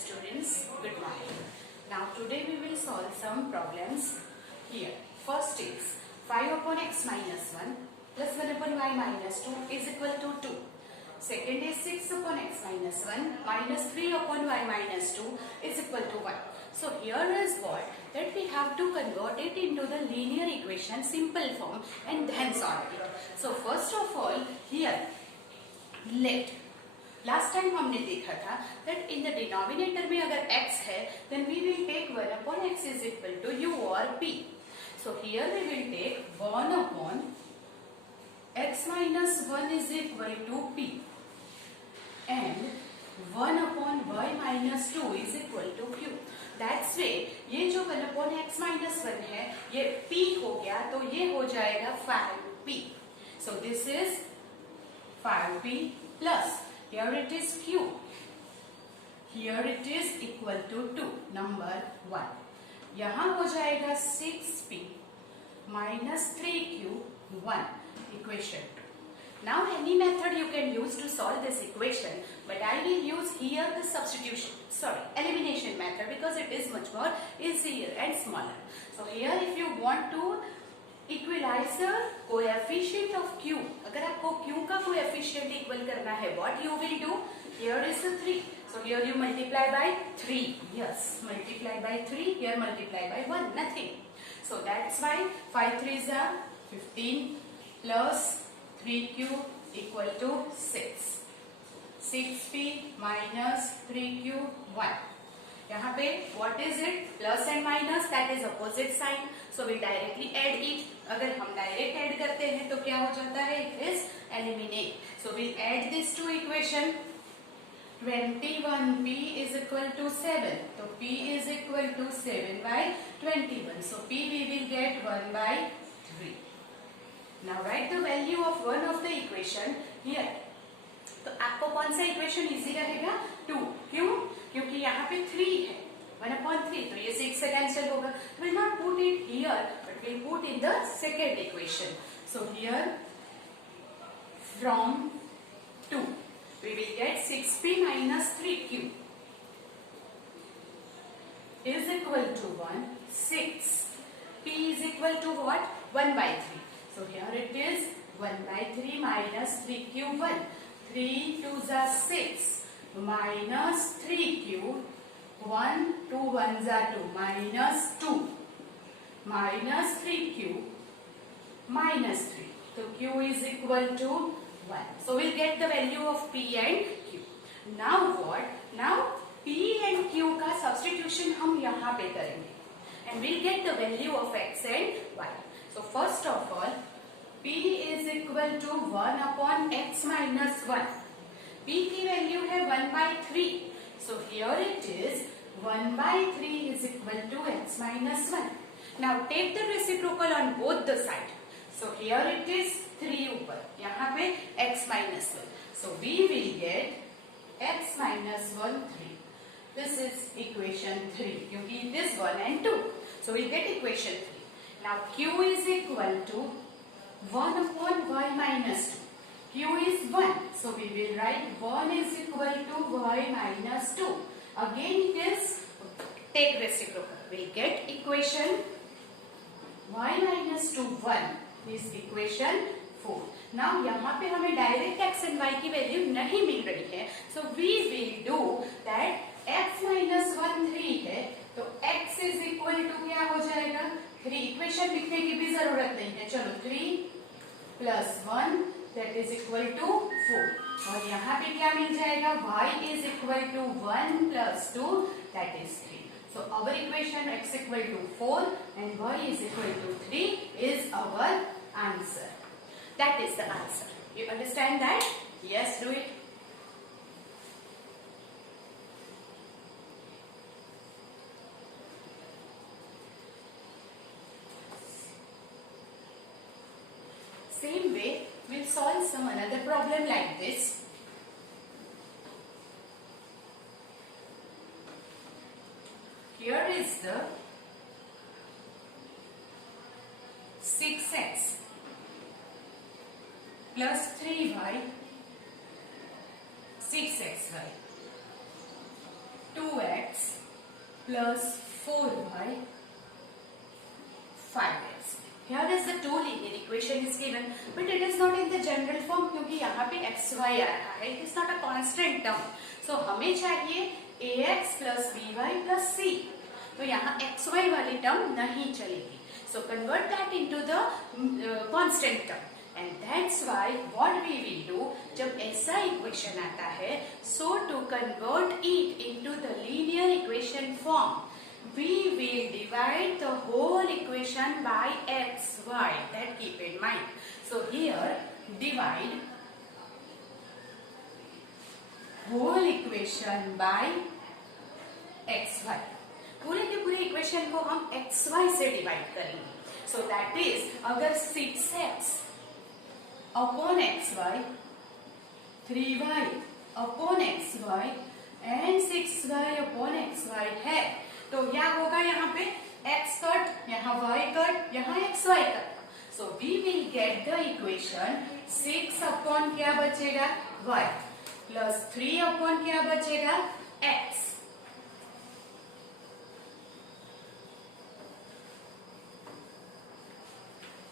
students, good morning. Now today we will solve some problems here. First is 5 upon x minus 1 plus 1 upon y minus 2 is equal to 2. Second is 6 upon x minus 1 minus 3 upon y minus 2 is equal to 1. So here is what that we have to convert it into the linear equation simple form and then solve it. So first of all here let last time हमने देखा था that in the denominator में अगर x है then we will take 1 upon x is equal to u और p. So here we will take 1 upon x minus 1 is equal to p and 1 upon y minus 2 is equal to q. That's way ये जो 1 upon x minus 1 है ये p हो गया तो ये हो जाएगा 5p. So this is 5p plus here it is q, here it is equal to 2, number 1. यहाँ हो जाएगा 6p minus 3q 1 equation 2. Now any method you can use to solve this equation, but I will use here the elimination method because it is much more easier and smaller. So here if you want to equalize the coefficient of q, अगर आपको q का coefficient equal करना है what you will do, here is 3, so here you multiply by 3, yes multiply by 3, here multiply by 1, nothing. So that's why 5 3s are 15 plus 3q equal to 6, 6p minus 3q 1. यहाँ पे what is it, plus and minus that is opposite sign, so we directly add it. अगर हम direct add करते हैं तो क्या हो जाता है, it is eliminate. So we add this to equation 21p is equal to 7, तो p is equal to 7 by 21, so p we will get 1 by 3. Now write the value of one of the equation here. तो आपको कौन सा equation easy रहेगा, 2. क्यों, क्योंकि यहाँ पे 3 है, 1/3, तो ये 6 से कैंसिल होगा. Will not put it here but will put in the second equation. So here from 2 we will get 6p minus 3q is equal to 1. 6 p is equal to what, 1 by 3. So here it is 1 by 3 minus 3q 1. 3 2s are 6 minus 3q 1, 2 1s are 2 minus 2 minus 3q minus 3. So q is equal to 1. So we'll get the value of p and q. Now what? Now p and q का substitution हम यहाँ पे करेंगे and we'll get the value of x and y. So first of all p is equal to 1 upon x minus 1. p की value है 1 by 3. So here it is 1 by 3 is equal to x minus 1. Now take the reciprocal on both the side. So here it is 3 ऊपर, यहाँ पे x minus 1. So we will get x minus 1 3. This is equation 3 क्योंकि it is 1 and 2. So we get equation 3. Now q is equal to 1 upon y minus 2. q is 1. So we will write 1 is equal to y minus 2. Again it is take reciprocal. We get equation y minus 2 1 is equation 4. Now यहाँ पे हमें direct x and y की value नहीं मिल रही है. So we will do that x minus 1 3 है तो x is equal to क्या हो जाएगा, 3. इक्वेशन लिखने की भी जरूरत नहीं है, चलो 3 plus 1 that is equal to 4. और यहाँ पे क्या मिल जाएगा, y is equal to 1 plus 2 that is 3. So our equation x equal to 4 and y is equal to 3 is our answer. That is the answer. You understand that? Yes, do it. Same way, we'll solve some another problem like this. Here is the 6x plus 3y 6xy 2x plus 4y 5x. Here is the two linear equation is given, but it is not in the general form क्योंकि यहाँ पे xy आ रहा है. It is not a constant term. So हमें चाहिए ax plus by plus c. तो यहाँ xy वाली टर्म नहीं चलेगी. So convert that into the constant term. And that's why what we will do जब ऐसा equation आता है, so to convert it into the linear equation form, we will divide the whole equation by xy. That keep in mind. So here divide whole equation by xy. पूरे के पूरे equation को हम xy से divide करेंगे. So that is अगर 6x upon xy, 3y upon xy and 6y upon xy है, तो क्या होगा यहाँ पे x कट, यहाँ y कट, यहाँ xy cut. So we will get the equation 6 upon क्या बचेगा y plus 3 upon क्या बचेगा x.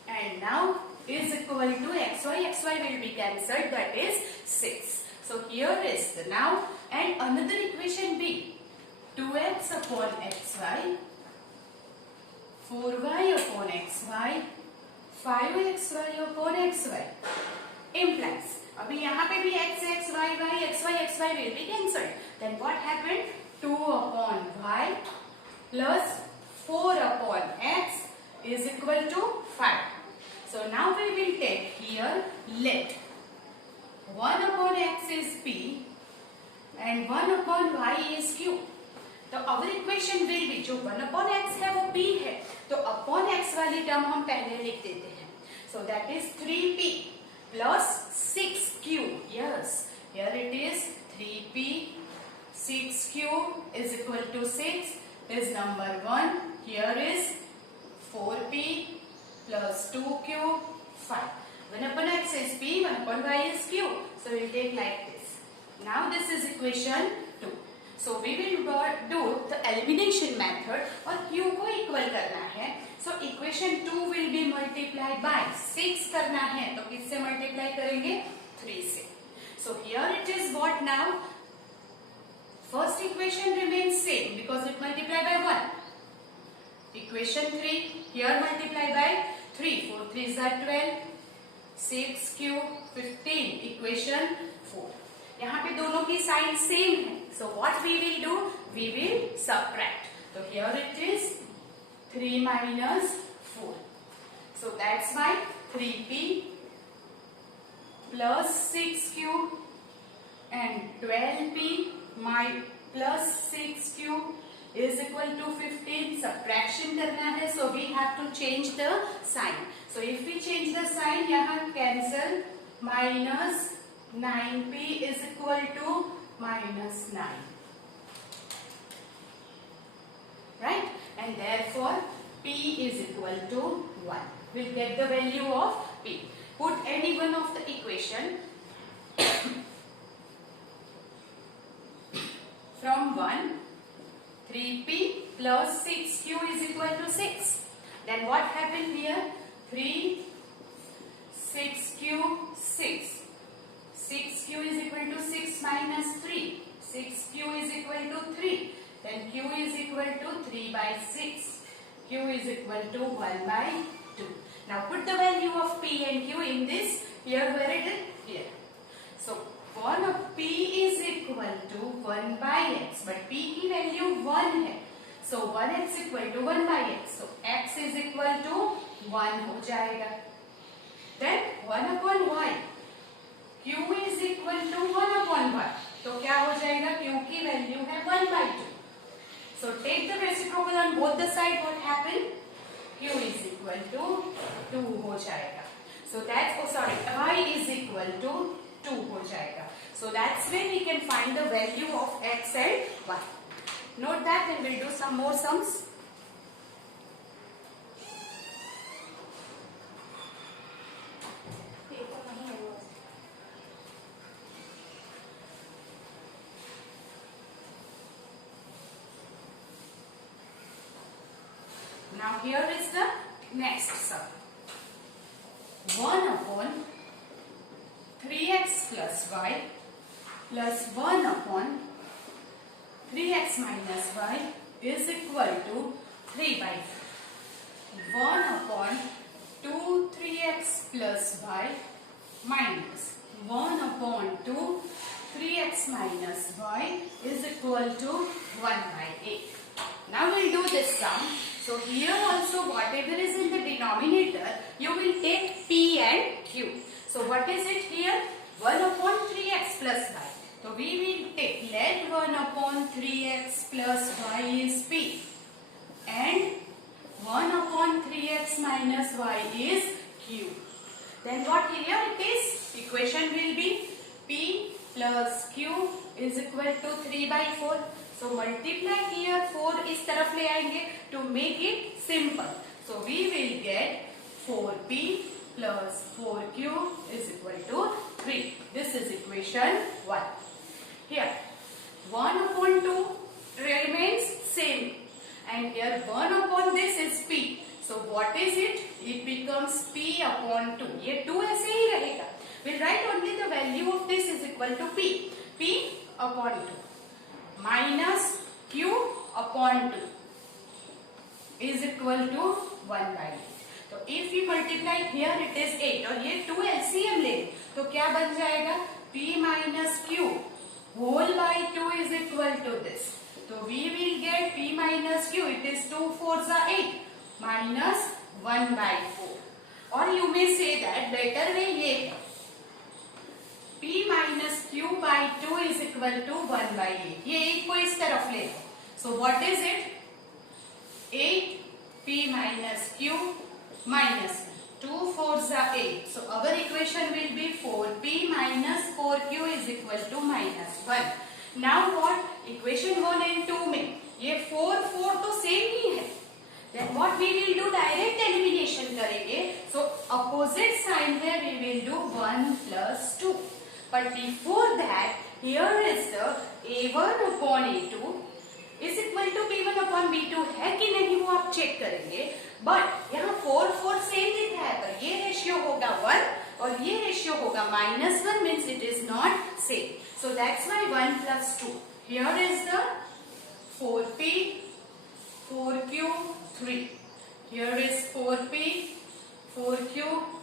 And now is equal to xy will be cancelled, that is 6. So here is the now, and another equation B, 2x upon xy, 4y upon xy, 5xy upon xy implies, अभी यहाँ पे भी x y xy will be cancelled. Then what happened? 2 upon y plus 4 upon x is equal to 5. So now we will take here, let 1 upon x is p and 1 upon y is q. तो our equation will be, जो 1 upon x है वो p है, तो upon x वाली term हम पहले लिख देते हैं. So that is 3p plus 6q. Yes, here it is 3p, 6q is equal to 6 is number 1. Here is 4p plus 2q 5. 1 upon x is p, 1 upon y is q. So we will take like this. Now this is equation 2. So we will do the elimination method और q को equal करना है. So equation 2 will be multiplied by 6 करना है, तो किससे multiply करेंगे? 3 से. So here it is what now? First equation remains same because it multiplied by 1. Equation 3 here multiply by 3. 4 3s are 12. 6q 15. Equation 4. यहाँ पे दोनों की साइन सेम है. So what we will do? We will subtract. So here it is 3 minus 4. So that's why 3p plus 6q and 12p plus 6q is equal to 15. Subtraction करना है, so we have to change the sign. So if we change the sign, यहाँ cancel, minus 9p is equal to minus 9. Right? And therefore p is equal to 1. We'll get the value of p. Put any one of the equation from 1. 3p plus 6q is equal to 6. Then what happened here? 3, 6q, 6. 6q is equal to 6 minus 3. 6q is equal to 3. Then q is equal to 3 by 6. q is equal to 1 by 2. Now put the value of p and q in this. Here where it is? Here. So 1 of p is equal to 1 by x. But p की value 1 है. So 1x equal to 1 by x. So x is equal to 1 हो जाएगा. Then 1 upon y. q is equal to 1 upon y. तो क्या हो जाएगा? q की value है 1 by 2. So take the reciprocal on both the side. What happened? q is equal to 2 हो जाएगा. So that's, y is equal to 2 हो जाएगा. So that's when we can find the value of x and y. Note that and we'll do some more sums. Now here is the next sum. 1 upon 3x plus y plus 1 upon 3x minus y is equal to 3 by 4. 1 upon 2 3x plus y minus 1 upon 2 3x minus y is equal to 1 by 8. Now we'll do this sum. So here also whatever is in the denominator, you will take p and q. So what is it here? 1 upon 3x plus y. So we will take, let 1 upon 3x plus y is p and 1 upon 3x minus y is q. Then what here it is? Equation will be p plus q is equal to 3 by 4. So multiply here 4 इस तरफ ले आएंगे to make it simple. So we will get 4p plus 4q is equal to 3. This is equation 1. Here 1 upon 2 remains same and here 1 upon this is p. So what is it? It becomes p upon 2. ये 2 ऐसे ही रहेगा. We'll write only the value of this is equal to p. p upon 2 minus q upon 2 is equal to 1 by 8. तो if we multiply here it is 8 और ये 2 LCM ले तो क्या बन जाएगा? p minus q whole by 2 is equal to this. तो we will get p minus q, it is 2 4s are 8 minus 1 by 4. और you may say that better way ये है p minus q by 2 is equal to 1 by 8. ये 8 को इस तरफ ले लो. So what is it? 8p minus q minus 2 4s are 8. So our equation will be 4p minus 4q is equal to minus 1. Now what? Equation 1 and 2 में ये 4 4 तो same ही है. Then what we will do? Direct elimination करेंगे. So opposite sign है we will do 1 plus 2. But before that, here is the a1 upon a2 is equal to b1 upon b2 है कि नहीं वो आप चेक करेंगे. But यहाँ 4 4 same दिख रहा है पर ये रेशियो होगा 1 और ये रेशियो होगा -1 means it is not same. So that's why 1 plus 2. Here is the 4p, 4q, 3. Here is 4p, 4q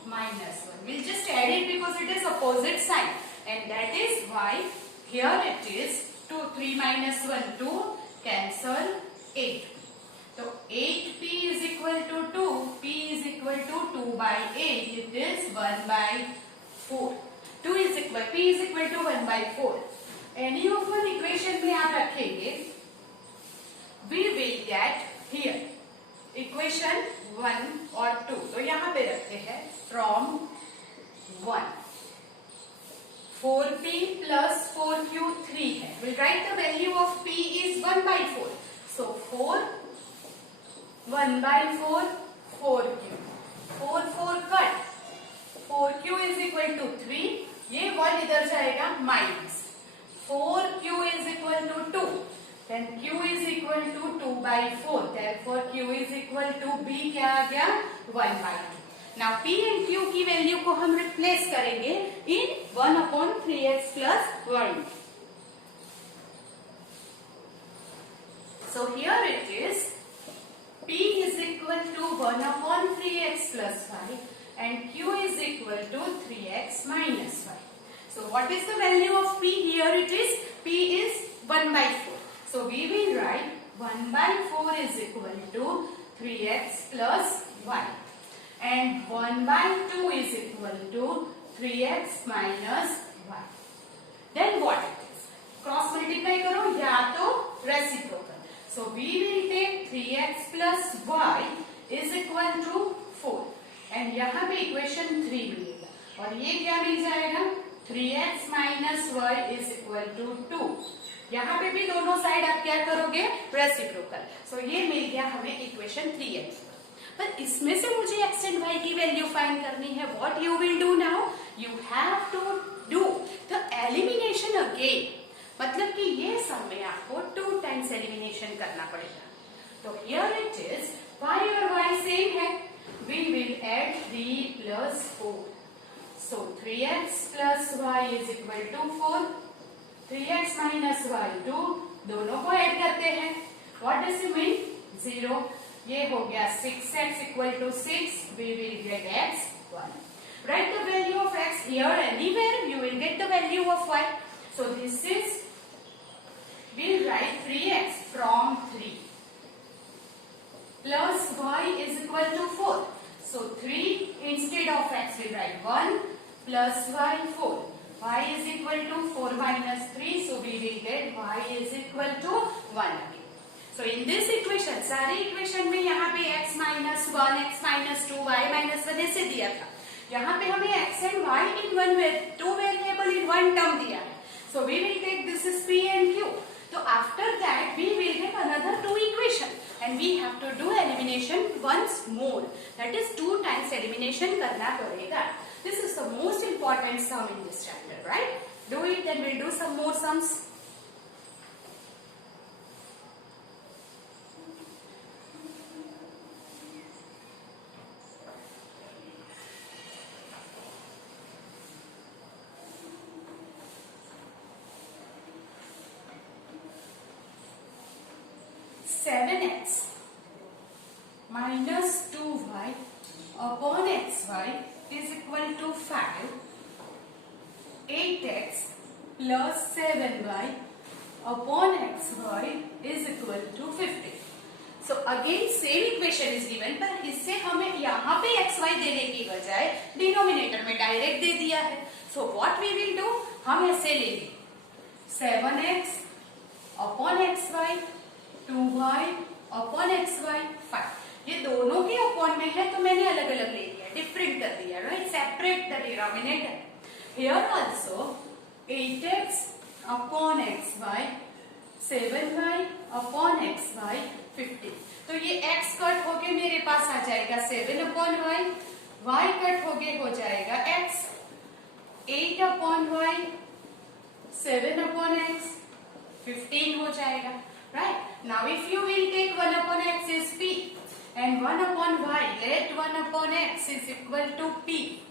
minus 1. We'll just add it because it is opposite sign. And that is why here it is 2 3 minus 1 2 cancel 8. So 8p is equal to 2. p is equal to 2 by 8. It is 1 by 4. 2 is equal p is equal to 1 by 4. Any of one equation में आप रखेंगे we will get here equation 1 और 2. तो यहाँ पे रखते हैं from 1. 4p plus 4q 3 है. We'll write the value of p is 1 by 4. So 4 1 by 4 4q. 4 4 cut. 4q is equal to 3. ये 1 इधर जाएगा minus. 4q is equal to 2. Then q is equal to 2 by 4. Therefore q is equal to b क्या आ गया? 1 by 2. Now p and q की value को हम replace करेंगे in 1 upon 3x plus 1. So here it is p is equal to 1 upon 3x plus 5 and q is equal to 3x minus 5. So what is the value of p? Here it is p is 1 by 4. So we will write 1 by 4 is equal to 3x plus 1. And 1 by 2 is equal to 3x minus 1. Then what it is? Cross multiply करो या तो reciprocal. So we will take 3x plus y is equal to 4. And यहाँ पे equation 3 मिलेगा. और ये क्या मिल जाएगा? 3x minus y is equal to 2. यहाँ पे भी दोनों साइड आप क्या करोगे? Reciprocal. So ये मिल गया हमें equation 3x. पर इसमें से मुझे x and y की वैल्यू फाइंड करनी है. What you will do now? You have to do the elimination again. मतलब कि ये सम में आपको 2 times elimination करना पड़ेगा. तो here it is y और y सेम है. We will add 3 plus 4. So 3x plus y is equal to 4. 3x minus y 2. दोनों को ऐड करते हैं. What does it mean? 0. ये हो गया 6x equal to 6. We will get x 1. Write the value of x here anywhere. You will get the value of y. So this is, we'll write 3x from 3 plus y is equal to 4. So 3 instead of x we write 1 plus y 4. Y is equal to 4 minus 3. So we will get y is equal to 1 again. So in this equation, सारे equation में यहाँ पे x minus 1, x minus 2, y minus 1 ऐसे दिया था. यहाँ पे हमें x and y in two variable in one term दिया है. So we will take this is p and q. So after that we will get another two equation and we have to do elimination once more. That is 2 times elimination करना पड़ेगा. This is the most important sum in this chapter, right? Do it, then we'll do some more sums. Seven x minus 2y upon xy is equal to 5. 8x plus 7y upon xy is equal to 50. So again same equation is given, पर इससे हमें यहाँ पे xy देने की बजाय denominator में direct दे दिया है. So what we will do, हम ऐसे लेंगे 7x upon xy 2y upon xy 5. ये दोनों के अपॉन में है तो मैंने अलग अलग ले लिया, डिफरेंट कर दिया, right? Separate the denominator. Here also 8x upon xy 7y upon xy 50. तो ये x कट होके मेरे पास आ जाएगा 7 upon y. y कट होके हो जाएगा x. 8 upon y 7 upon x 15 हो जाएगा, right? Now if you will take 1 upon x is p and 1 upon y, let 1 upon x is equal to p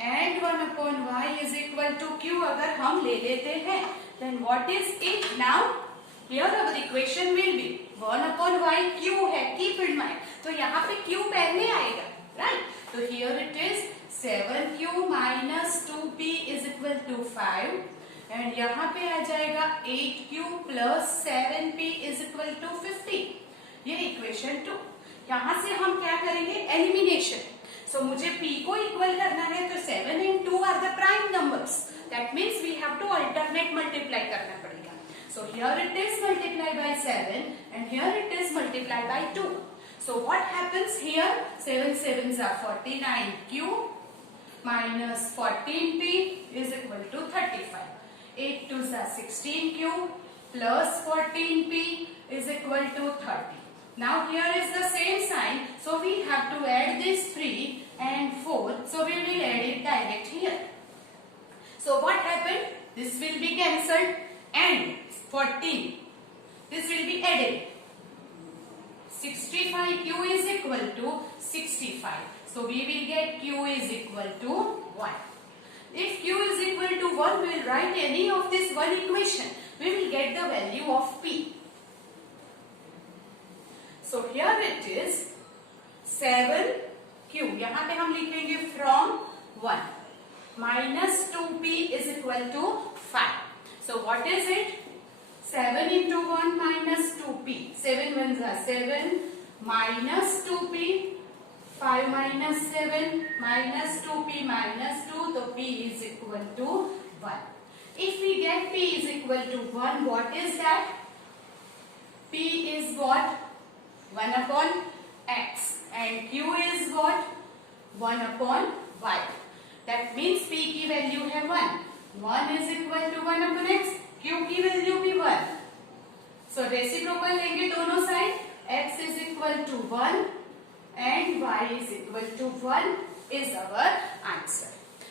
and 1 upon y is equal to q अगर हम ले लेते हैं, then what is it now? Here our equation will be 1 upon y q है, keep in mind. तो यहाँ पे q पहले आएगा, right? तो here it is 7q minus 2p is equal to 5. And यहाँ पे आ जाएगा 8q plus 7p is equal to 50. ये इक्वेशन 2. यहाँ से हम क्या करेंगे? एलिमिनेशन. सो मुझे p को इक्वल करना है तो 7 and 2 are the prime numbers. That means we have to alternate multiply करना पड़ेगा. So here it is multiply by 7 and here it is multiply by 2. So what happens here? 7 7s are 49q minus 14p is equal to 35. 8 2s are 16q plus 14p is equal to 30. Now here is the same sign, so we have to add this 3 and 4. So we will add it direct here. So what happened? This will be cancelled and 14. This will be added. 65q is equal to 65. So we will get q is equal to 1. If q is equal to 1, we will write any of this one equation. We will get the value of p. So here it is 7q. यहाँ पे हम लिखेंगे from 1 minus 2p is equal to 5. So what is it? 7 into 1 minus 2p. 7 ones are 7 minus 2p. 5 minus 7 minus 2p minus 2, so p is equal to 1. If we get p is equal to 1, what is that? p is what? 1 upon x and q is what? 1 upon y. That means p की value है 1. 1 is equal to 1 upon x. q की value भी 1. So reciprocal लेंगे दोनों side. x is equal to 1 and y is equal to 1 is our answer.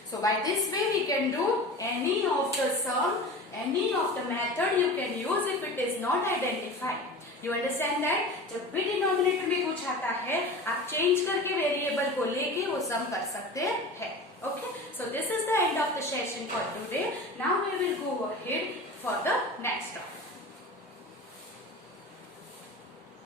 So by this way we can do any of the sum, any of the method you can use if it is not identified. You understand that? जब भी denominator में कुछ आता है आप change करके variable को लेके वो सम कर सकते हैं. Okay, so this is the end of the session for today. Now we will go ahead for the next topic.